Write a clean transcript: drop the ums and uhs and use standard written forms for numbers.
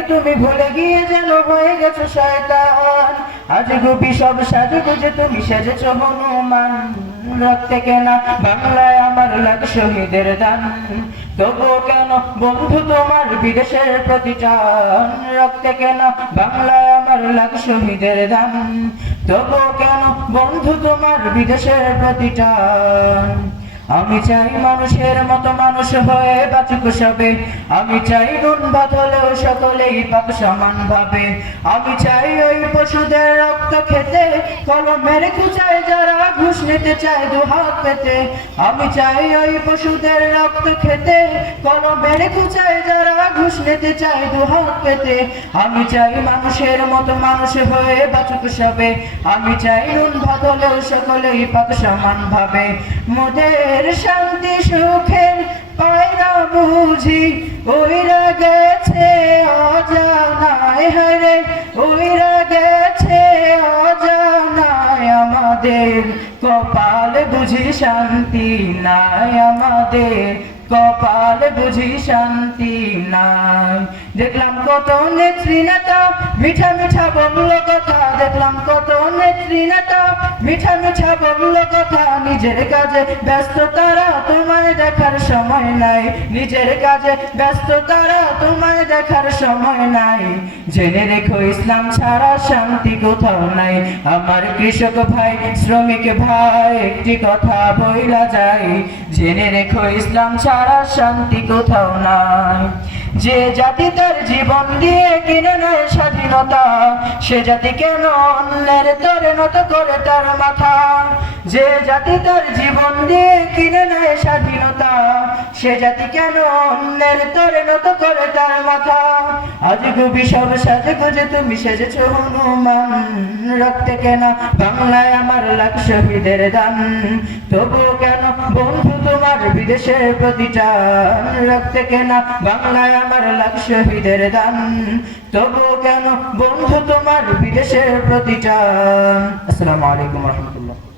আল্লাহকে তুমি ভুলে গিয়ে যেন হয়ে গেছো শয়তান। আজ গুপি সব সাজগুজে তুমি সেজেছ হনুমান। রক্তে কেনা বাংলায় আমার লাখ শহীদের দান, তবুও কেন বন্ধু তোমার বিদেশের প্রতিটান। রক্তে কেনা বাংলায় আমার লাখ শহীদের দান, তবুও কেন বন্ধু তোমার বিদেশের প্রতিটান। আমি চাই মানুষের মতো মানুষ হয়ে বাঁচুক সবে, আমি চাই নুন ভাত হলেও সকলেই পাক সমান ভাবে। আমি চাই ওই পশুদের রক্ত খেতে, কলমের খুঁচায় যারা ঘুষ নিতে চায় দুহাত পেতে। আমি চাই ওই পশুদের রক্ত খেতে, কলমের খুঁচায় যারা ঘুষ নিতে চায় দুহাত পেতে। আমি চাই মানুষের মতো মানুষ হয়ে বাঁচুক সবে, আমি চাই নুন ভাত হলেও সকলেই পাক সমান ভাবে। মোদের শান্তি সুখের পায়রা বুঝি ওইরা গেছে অজানায়, হায়রে ওইরা গেছে অজানায়। আমাদের কপাল বুঝি শান্তি নাই, আমাদের কপাল বুঝি শান্তি নাই। দেখলাম কত নেত্রী নেতা মিঠা মিঠা বলল কথা, দেখলাম কত নেত্রী নেতা মিঠা মিঠা বলল কথা। নিজের কাজে ব্যস্ত তারা, তোমায় দেখার সময় নাই। নিজের কাজে ব্যস্ত তারা, তোমায় দেখার সময় নাই। জেনে রেখো ইসলাম ছাড়া শান্তি কোথাও নাই। আমার কৃষক ভাই শ্রমিক ভাই একটি কথা বইলা যায়, জেনে রেখো ইসলাম ছাড়া শান্তি কোথাও নাই। যে জাতি তার জীবন দিয়ে কিনে নেয় স্বাধীনতা, সে জাতি কেন অন্যের তরে নত করে তার মাথা। যে জাতি তার জীবন দিয়ে কিনে নেয় স্বাধীনতা, সে জাতি কেন অন্যের তরে নত করে তার মাথা। আজ গুবি সব সাজগুজে তুমি সেজেছ হনুমান। রক্তে কেনা বাংলায় আমার লাখ শহীদের দান, তবুও কেন বন্ধু তোমার বিদেশের প্রতিটান। রক্তে কেনা বাংলায় আমার লাখ শহীদের দান, তবুও কেন বন্ধু তোমার বিদেশের প্রতিটান। আসসালামু আলাইকুম রহমতুল্লাহ।